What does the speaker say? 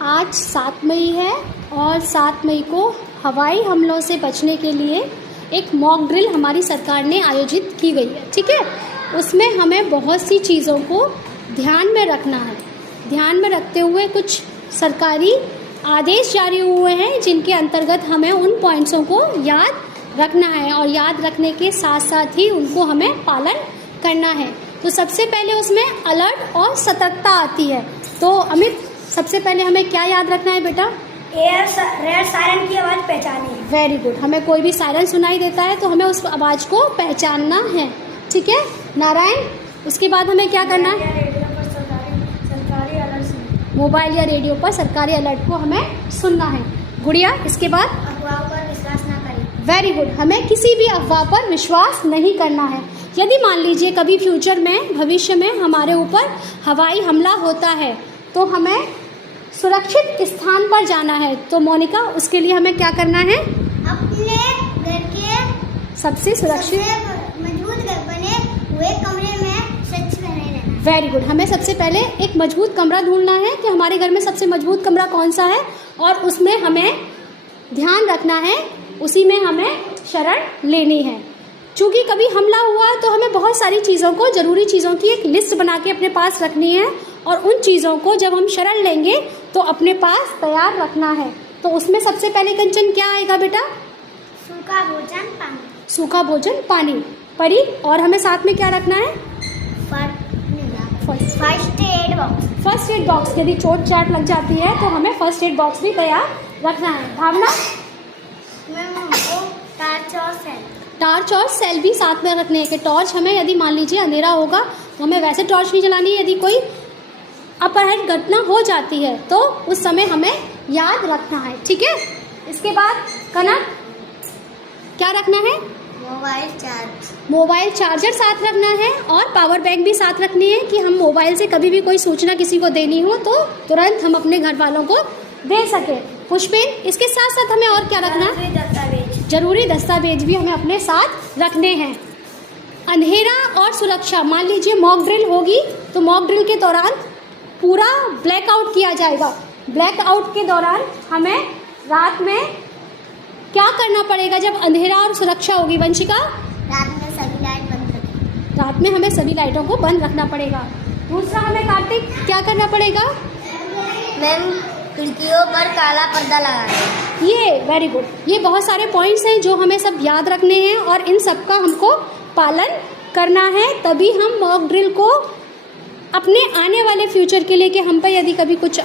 आज 7 मई है और 7 मई को हवाई हमलों से बचने के लिए एक मॉक ड्रिल हमारी सरकार ने आयोजित की गई है। ठीक है, उसमें हमें बहुत सी चीज़ों को ध्यान में रखना है। ध्यान में रखते हुए कुछ सरकारी आदेश जारी हुए हैं जिनके अंतर्गत हमें उन पॉइंट्सों को याद रखना है और याद रखने के साथ साथ ही उनको हमें पालन करना है। तो सबसे पहले उसमें अलर्ट और सतर्कता आती है। तो अमित, सबसे पहले हमें क्या याद रखना है बेटा? रेयर सायरन की आवाज़ पहचानी है। Very good. हमें कोई भी सायरन सुनाई देता है तो हमें उस आवाज़ को पहचानना है। ठीक है नारायण, उसके बाद हमें क्या करना है? सरकारी अलर्ट, मोबाइल या रेडियो पर सरकारी अलर्ट को हमें सुनना है। गुड़िया, इसके बाद? अफवाह पर विश्वास न करें। Very good. हमें किसी भी अफवाह पर विश्वास नहीं करना है। यदि मान लीजिए कभी फ्यूचर में, भविष्य में हमारे ऊपर हवाई हमला होता है तो हमें सुरक्षित स्थान पर जाना है। तो मोनिका, उसके लिए हमें क्या करना है? अपने घर के सबसे सुरक्षित मजबूत बने हुए कमरे में स्वच्छ बने रहना। Very good. हमें सबसे पहले एक मजबूत कमरा ढूंढना है कि हमारे घर में सबसे मजबूत कमरा कौन सा है और उसमें हमें ध्यान रखना है, उसी में हमें शरण लेनी है। चूँकि कभी हमला हुआ तो हमें बहुत सारी चीज़ों को, ज़रूरी चीज़ों की एक लिस्ट बना के अपने पास रखनी है और उन चीज़ों को जब हम शरण लेंगे तो अपने पास तैयार रखना है। तो उसमें सबसे पहले कंचन क्या आएगा बेटा? सूखा भोजन, पानी। सूखा भोजन, पानी। परी, और हमें साथ में क्या रखना है? First aid box. First aid box. यदि चोट चाट लग जाती है तो हमें फर्स्ट एड बॉक्स भी तैयार रखना है। भावना? टॉर्च और सेल। टॉर्च और सेल भी साथ में रखने हैं कि टॉर्च हमें, यदि मान लीजिए अंधेरा होगा तो हमें वैसे टॉर्च नहीं जलानी है। यदि कोई अपहरण घटना हो जाती है तो उस समय हमें याद रखना है। ठीक है, इसके बाद कनक, क्या रखना है? Mobile charge. मोबाइल चार्जर साथ रखना है और पावर बैंक भी साथ रखनी है कि हम मोबाइल से कभी भी कोई सूचना किसी को देनी हो तो तुरंत हम अपने घर वालों को दे सके। पुष्पेन, इसके साथ साथ हमें और क्या रखना है? दस्तावेज। जरूरी दस्तावेज भी हमें अपने साथ रखने हैं। अंधेरा और सुरक्षा, मान लीजिए मॉक ड्रिल होगी तो मॉक ड्रिल के दौरान पूरा ब्लैकआउट किया जाएगा। ब्लैकआउट के दौरान हमें रात में क्या करना पड़ेगा जब अंधेरा और सुरक्षा होगी? वंशिका? रात में सभी लाइट बंद रखें। रात में हमें सभी लाइटों को बंद रखना पड़ेगा। दूसरा हमें कार्तिक क्या करना पड़ेगा? मैम, खिड़कियों पर काला पर्दा लगाना। ये वेरी गुड। ये बहुत सारे पॉइंट्स हैं जो हमें सब याद रखने हैं और इन सब का हमको पालन करना है। तभी हम मॉक ड्रिल को अपने आने वाले फ्यूचर के लिए, कि हम पर यदि कभी कुछ